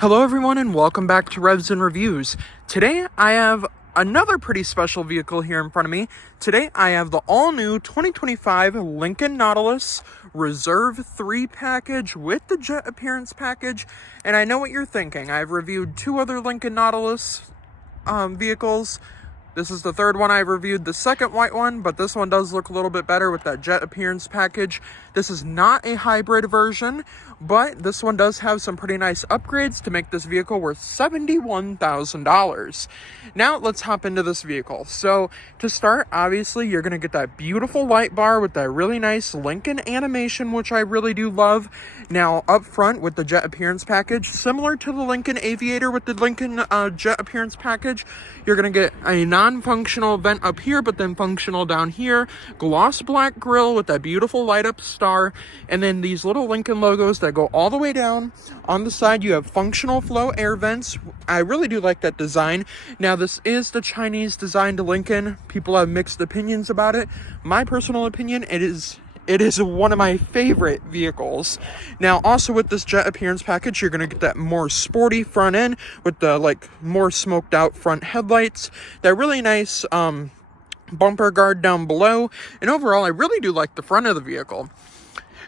Hello everyone and welcome back to Revs and Reviews. Today I have another pretty special vehicle here in front of me. Today I have the all-new 2025 Lincoln Nautilus Reserve 3 package with the Jet Appearance package. And I know what you're thinking. I've reviewed two other Lincoln Nautilus vehicles. This is the third one I've reviewed, the second white one, but this one does look a little bit better with that Jet Appearance package. This is not a hybrid version, but this one does have some pretty nice upgrades to make this vehicle worth $71,000. Now let's hop into this vehicle. So to start, obviously you're going to get that beautiful light bar with that really nice Lincoln animation, which I really do love. Now up front with the Jet Appearance package, similar to the Lincoln Aviator with the Lincoln Jet Appearance package, you're going to get a non-functional vent up here, but then functional down here, gloss black grille with that beautiful light up star, and then these little Lincoln logos that go all the way down. On the side you have functional flow air vents. I really do like that design. Now this is the Chinese designed Lincoln. People have mixed opinions about it. My personal opinion, it is one of my favorite vehicles. Now, also with this Jet Appearance package, you're going to get that more sporty front end with the more smoked out front headlights, that really nice bumper guard down below, and overall I really do like the front of the vehicle.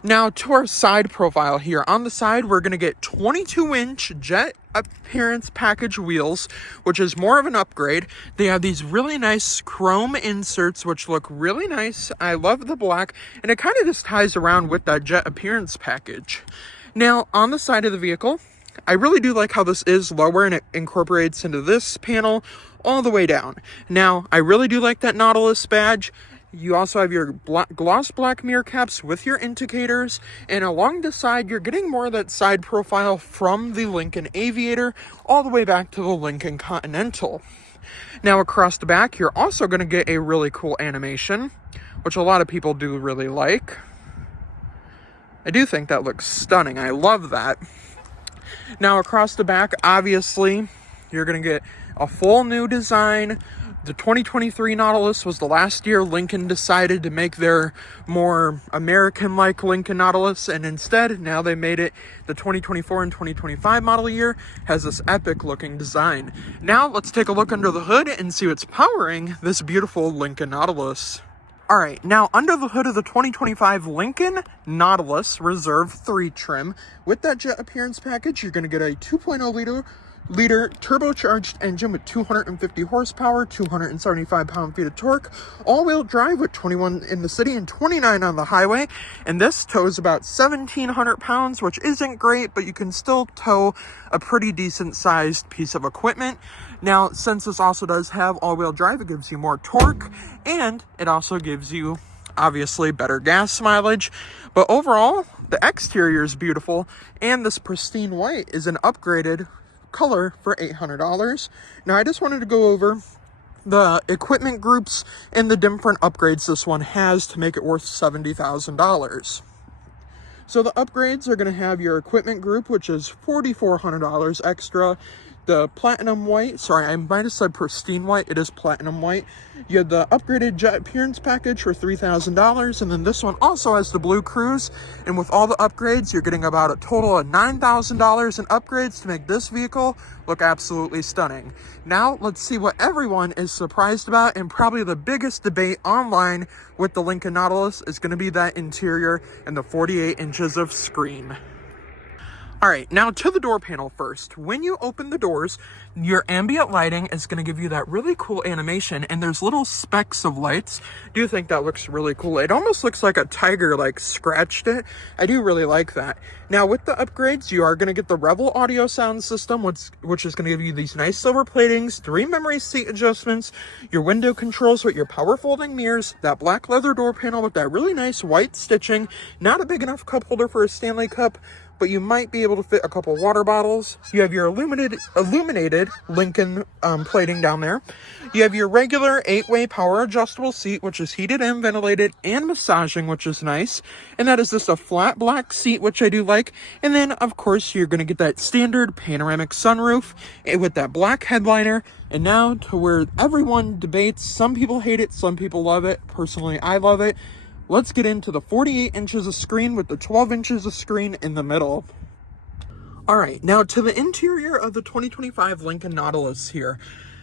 Now to our side profile here. On the side, we're going to get 22-inch Jet Appearance package wheels, which is more of an upgrade. They have these really nice chrome inserts, which look really nice. I love the black, and it kind of just ties around with that Jet Appearance package. Now, on the side of the vehicle, I really do like how this is lower and it incorporates into this panel all the way down. Now, I really do like that Nautilus badge. You also have your gloss black mirror caps with your indicators, and along the side you're getting more of that side profile from the Lincoln Aviator all the way back to the Lincoln Continental. Now across the back you're also going to get a really cool animation, which a lot of people do really like. I do think that looks stunning. I love that. Now across the back, obviously you're going to get a full new design. The 2023 Nautilus was the last year Lincoln decided to make their more American-like Lincoln Nautilus, and instead, now they made it the 2024 and 2025 model year, has this epic-looking design. Now, let's take a look under the hood and see what's powering this beautiful Lincoln Nautilus. Alright, now under the hood of the 2025 Lincoln Nautilus Reserve 3 trim, with that Jet Appearance package, you're going to get a 2.0 liter turbocharged engine with 250 horsepower, 275 pound-feet of torque, all-wheel drive with 21 in the city and 29 on the highway, and this tows about 1,700 pounds, which isn't great, but you can still tow a pretty decent-sized piece of equipment. Now, since this also does have all-wheel drive, it gives you more torque, and it also gives you, obviously, better gas mileage. But overall, the exterior is beautiful, and this pristine white is an upgraded color for $800. Now I just wanted to go over the equipment groups and the different upgrades this one has to make it worth $70,000. So the upgrades are going to have your equipment group, which is $4,400 extra. The platinum white, sorry, I might have said pristine white, it is platinum white. You have the upgraded Jet Appearance package for $3,000, and then this one also has the Blue Cruise, and with all the upgrades, you're getting about a total of $9,000 in upgrades to make this vehicle look absolutely stunning. Now, let's see what everyone is surprised about, and probably the biggest debate online with the Lincoln Nautilus is going to be that interior and the 48 inches of screen. Alright, now to the door panel first. When you open the doors, your ambient lighting is going to give you that really cool animation, and there's little specks of lights. I do think that looks really cool. It almost looks like a tiger scratched it. I do really like that. Now with the upgrades, you are going to get the Revel audio sound system, which is going to give you these nice silver platings, 3 memory seat adjustments, your window controls with your power folding mirrors, that black leather door panel with that really nice white stitching, not a big enough cup holder for a Stanley Cup, but you might be able to fit a couple water bottles. You have your illuminated Lincoln plating down there. You have your regular 8-way power adjustable seat, which is heated and ventilated and massaging, which is nice. And that is just a flat black seat, which I do like. And then, of course, you're going to get that standard panoramic sunroof with that black headliner. And now to where everyone debates. Some people hate it, some people love it. Personally, I love it. Let's get into the 48 inches of screen with the 12 inches of screen in the middle. All right, now to the interior of the 2025 Lincoln Nautilus here.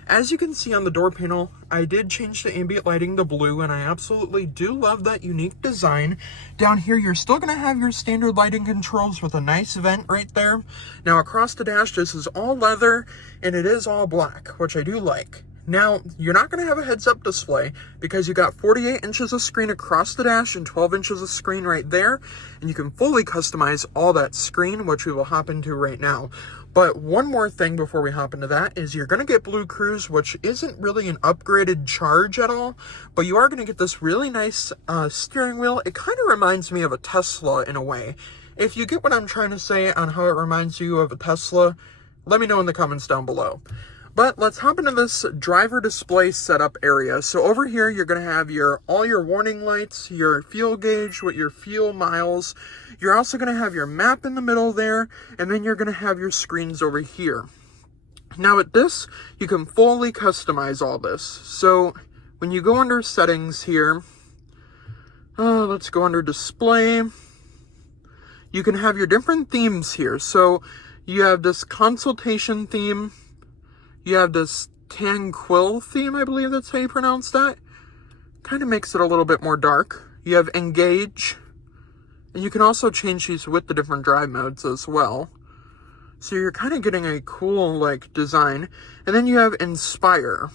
As you can see on the door panel, I did change the ambient lighting to blue, and I absolutely do love that unique design. Down here, you're still going to have your standard lighting controls with a nice vent right there. Now, across the dash, this is all leather, and it is all black, which I do like. Now, you're not going to have a heads-up display because you got 48 inches of screen across the dash and 12 inches of screen right there, and you can fully customize all that screen, which we will hop into right now. But one more thing before we hop into that is you're going to get Blue Cruise, which isn't really an upgraded charge at all, but you are going to get this really nice steering wheel. It kind of reminds me of a Tesla in a way. If you get what I'm trying to say on how it reminds you of a Tesla, let me know in the comments down below. But let's hop into this driver display setup area. So over here, you're going to have all your warning lights, your fuel gauge with your fuel miles. You're also going to have your map in the middle there, and then you're going to have your screens over here. Now with this, you can fully customize all this. So when you go under settings here, let's go under display. You can have your different themes here. So you have this consultation theme. You have this Tanquil theme, I believe that's how you pronounce that. Kind of makes it a little bit more dark. You have Engage. And you can also change these with the different drive modes as well. So you're kind of getting a cool, design. And then you have Inspire.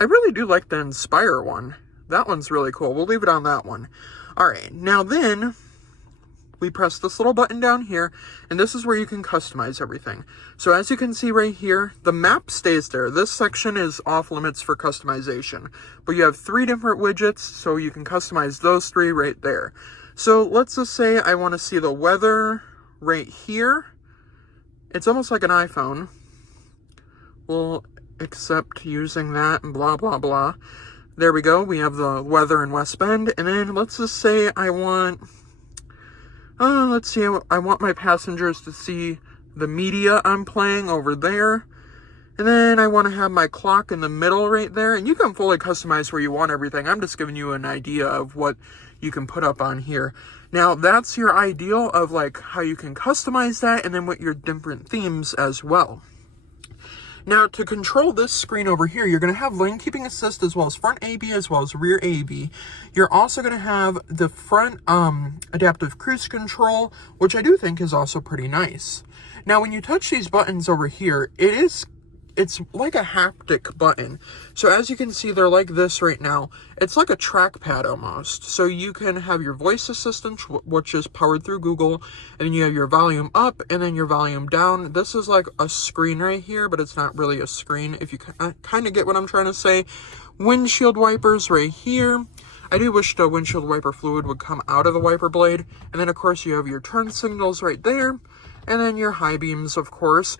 I really do like the Inspire one. That one's really cool. We'll leave it on that one. Alright, now then, we press this little button down here, and this is where you can customize everything. So as you can see right here, the map stays there. This section is off limits for customization, but you have 3 different widgets, so you can customize those 3 right there. So let's just say I want to see the weather right here. It's almost like an iPhone. We'll accept using that and blah, blah, blah. There we go. We have the weather in West Bend, and then let's just say I want... let's see, I want my passengers to see the media I'm playing over there. And then I want to have my clock in the middle right there. And you can fully customize where you want everything. I'm just giving you an idea of what you can put up on here. Now, that's your ideal of how you can customize that, and then with your different themes as well. Now, to control this screen over here, you're going to have lane keeping assist as well as front AB as well as rear AB. You're also going to have the front adaptive cruise control, which I do think is also pretty nice. Now, when you touch these buttons over here, it's like a haptic button. So as you can see, they're like this right now. It's like a trackpad almost. So you can have your voice assistant, which is powered through Google, and then you have your volume up and then your volume down. This is like a screen right here, but it's not really a screen, if you kind of get what I'm trying to say. Windshield wipers right here. I do wish the windshield wiper fluid would come out of the wiper blade. And then, of course, you have your turn signals right there. And then your high beams, of course.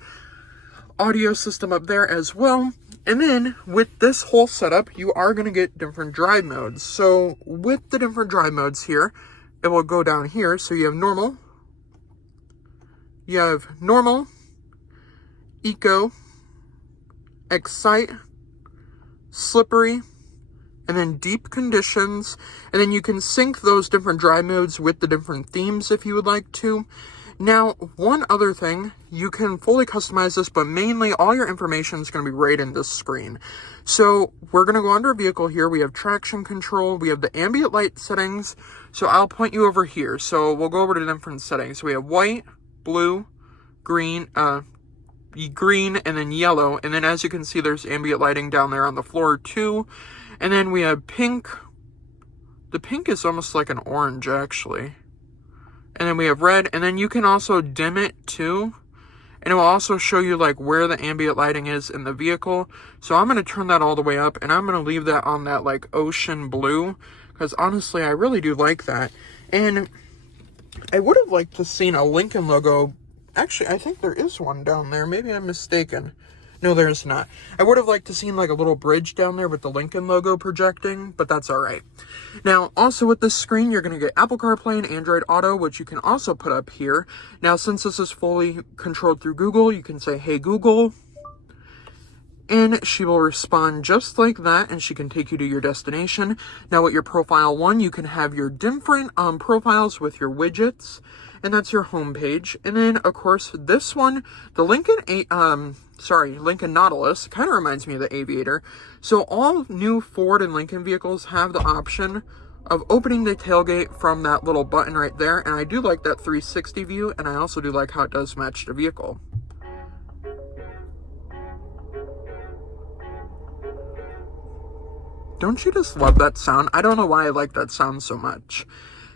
Audio system up there as well. And then with this whole setup, you are going to get different drive modes. So with the different drive modes here, it will go down here. So you have normal, eco, excite, slippery, and then deep conditions. And then you can sync those different drive modes with the different themes if you would like to. Now, one other thing, you can fully customize this, but mainly all your information is going to be right in this screen. So we're going to go under vehicle here. We have traction control. We have the ambient light settings. So I'll point you over here. So we'll go over to different settings. So we have white, blue, green, and then yellow. And then as you can see, there's ambient lighting down there on the floor too. And then we have pink. The pink is almost like an orange, actually. And then we have red, and then you can also dim it too. And it will also show you where the ambient lighting is in the vehicle. So I'm going to turn that all the way up, and I'm going to leave that on that ocean blue. Because honestly, I really do like that. And I would have liked to seen a Lincoln logo. Actually, I think there is one down there. Maybe I'm mistaken. No, there's not. I would have liked to seen a little bridge down there with the Lincoln logo projecting, but that's all right. Now, also with this screen, you're going to get Apple CarPlay and Android Auto, which you can also put up here. Now, since this is fully controlled through Google, you can say, "Hey Google," and she will respond just like that, and she can take you to your destination. Now, with your profile one, you can have your different profiles with your widgets. and that's your home page. And then, of course, this one, the Lincoln Nautilus, kind of reminds me of the Aviator. So all new Ford and Lincoln vehicles have the option of opening the tailgate from that little button right there, and I do like that 360 view, and I also do like how it does match the vehicle. Don't you just love that sound? I don't know why I like that sound so much.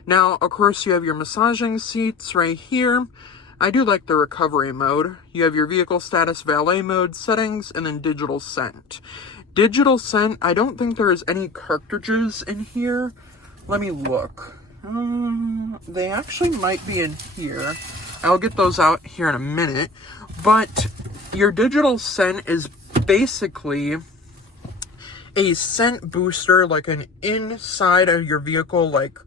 Now, of course, you have your massaging seats right here. I do like the recovery mode. You have your vehicle status, valet mode, settings, and then digital scent. Digital scent, I don't think there is any cartridges in here. Let me look. They actually might be in here. I'll get those out here in a minute. But your digital scent is basically a scent booster, like an inside of your vehicle, like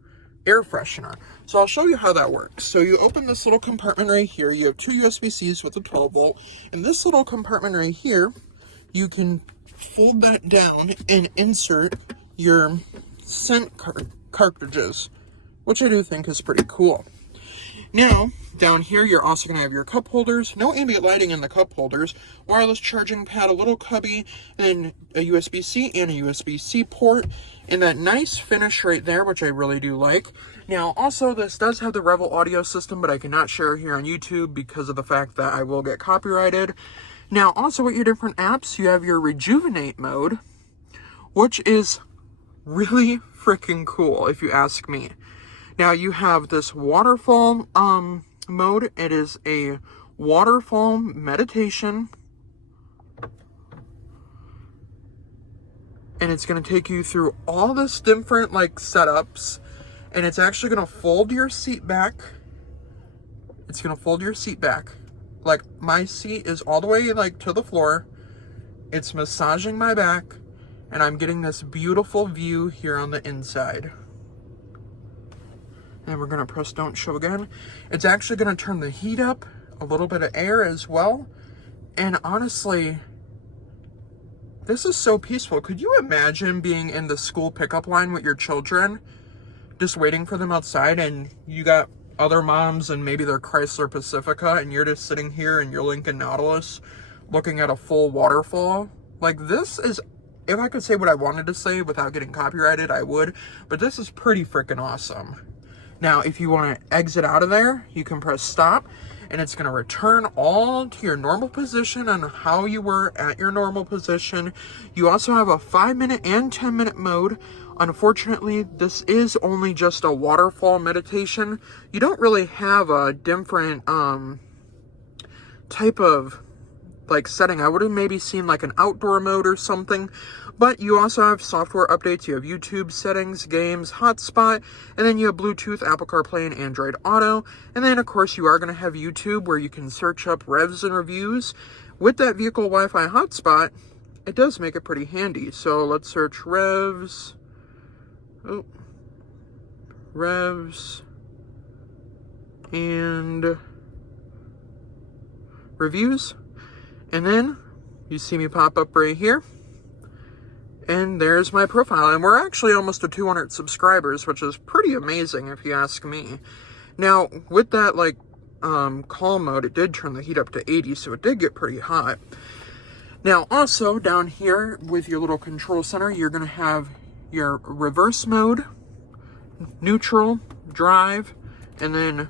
air freshener. So I'll show you how that works. So you open this little compartment right here. You have two USB-Cs with a 12 volt. And this little compartment right here, you can fold that down and insert your scent cartridges, which I do think is pretty cool. Now, down here, you're also going to have your cup holders. No ambient lighting in the cup holders. Wireless charging pad, a little cubby, and a USB-C and a USB-C port. And that nice finish right there, which I really do like. Now, also, this does have the Revel audio system, but I cannot share it here on YouTube because of the fact that I will get copyrighted. Now, also with your different apps, you have your Rejuvenate mode, which is really freaking cool, if you ask me. Now, you have this waterfall mode. It is a waterfall meditation. And it's going to take you through all this different, like, setups. And it's actually going to fold your seat back. It's going to fold your seat back. Like, my seat is all the way, like, to the floor. It's massaging my back. And I'm getting this beautiful view here on the inside. And we're going to press don't show again. It's actually going to turn the heat up, a little bit of air as well. And honestly, this is so peaceful. Could you imagine being in the school pickup line with your children, just waiting for them outside, and you got other moms and maybe their Chrysler Pacifica, and you're just sitting here in your Lincoln Nautilus looking at a full waterfall? Like, this is, if I could say what I wanted to say without getting copyrighted, I would. But this is pretty freaking awesome. Now, if you want to exit out of there, you can press stop, and it's going to return all to your normal position on how you were at your normal position. You also have a 5-minute and 10-minute mode. Unfortunately, this is only just a waterfall meditation. You don't really have a different type of, like, setting. I would have maybe seen like an outdoor mode or something. But you also have software updates. You have YouTube settings, games, hotspot, and then you have Bluetooth, Apple CarPlay, and Android Auto. And then, of course, you are going to have YouTube where you can search up revs and reviews. With that vehicle Wi-Fi hotspot, it does make it pretty handy. So let's search revs. Oh, revs and reviews. And then you see me pop up right here. And there's my profile. And we're actually almost to 200 subscribers, which is pretty amazing if you ask me. Now, with that, like, calm mode, it did turn the heat up to 80, so it did get pretty hot. Now, also, down here with your little control center, you're going to have your reverse mode, neutral, drive, and then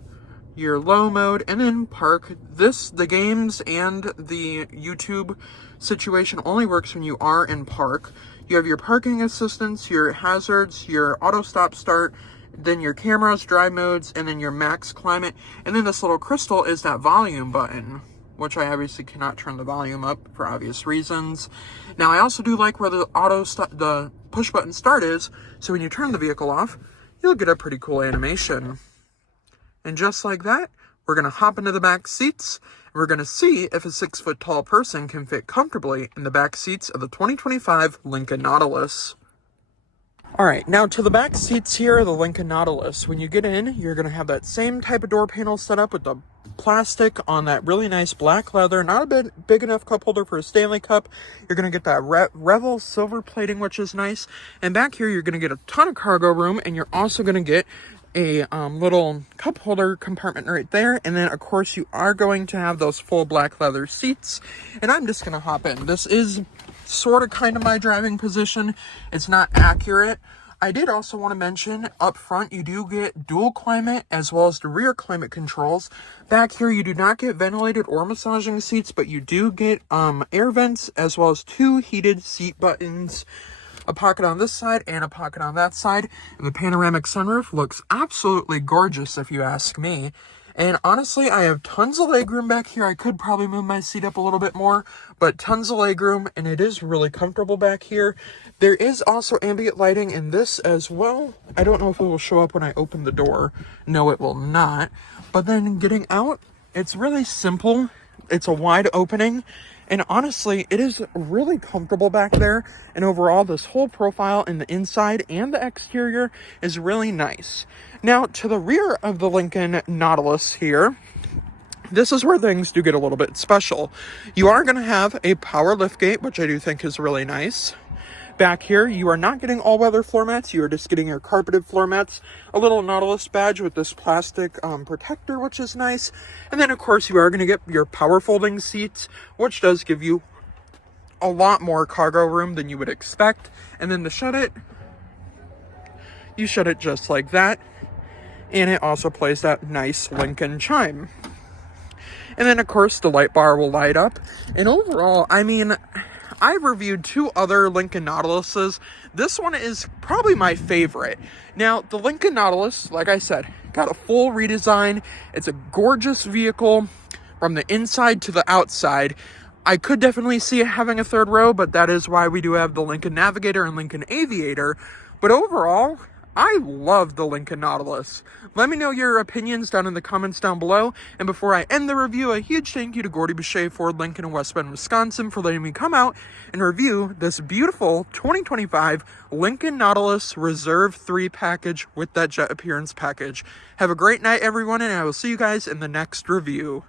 your low mode, and then park. The games and the YouTube situation only works when you are in park. You have your parking assistance, your hazards, your auto stop start, then your cameras, drive modes, and then your max climate. And then this little crystal is that volume button, which I obviously cannot turn the volume up for obvious reasons. Now, I also do like where the push button start is, so when you turn the vehicle off, you'll get a pretty cool animation. And just like that, we're going to hop into the back seats, and we're going to see if a 6-foot-tall person can fit comfortably in the back seats of the 2025 Lincoln Nautilus. All right, now to the back seats here of the Lincoln Nautilus. When you get in, you're going to have that same type of door panel set up with the plastic on that really nice black leather. Not a bit big enough cup holder for a Stanley Cup. You're going to get that Revel silver plating, which is nice. And back here, you're going to get a ton of cargo room, and you're also going to get a little cup holder compartment right there. And then, of course, you are going to have those full black leather seats. And I'm just going to hop in. This is sort of kind of my driving position. It's not accurate. I did also want to mention up front, you do get dual climate as well as the rear climate controls. Back here, you do not get ventilated or massaging seats, but you do get air vents as well as 2 heated seat buttons, a pocket on this side and a pocket on that side. And the panoramic sunroof looks absolutely gorgeous if you ask me. And honestly, I have tons of legroom back here. I could probably move my seat up a little bit more, but tons of legroom, and it is really comfortable back here. There is also ambient lighting in this as well. I don't know if it will show up when I open the door. No, it will not. But then getting out, it's really simple. It's a wide opening. And honestly, it is really comfortable back there. And overall, this whole profile in the inside and the exterior is really nice. Now, to the rear of the Lincoln Nautilus here, this is where things do get a little bit special. You are going to have a power liftgate, which I do think is really nice. Back here, you are not getting all-weather floor mats. You are just getting your carpeted floor mats. A little Nautilus badge with this plastic protector, which is nice. And then, of course, you are going to get your power folding seats, which does give you a lot more cargo room than you would expect. And then to shut it, you shut it just like that. And it also plays that nice Lincoln chime. And then, of course, the light bar will light up. And overall, I mean, I've reviewed 2 other Lincoln Nautiluses. This one is probably my favorite. Now, the Lincoln Nautilus, like I said, got a full redesign. It's a gorgeous vehicle from the inside to the outside. I could definitely see it having a 3rd row, but that is why we do have the Lincoln Navigator and Lincoln Aviator. But overall, I love the Lincoln Nautilus. Let me know your opinions down in the comments down below. And before I end the review, a huge thank you to Gordie, Boucher, Ford, Lincoln, and West Bend, Wisconsin for letting me come out and review this beautiful 2025 Lincoln Nautilus Reserve 3 package with that jet appearance package. Have a great night, everyone, and I will see you guys in the next review.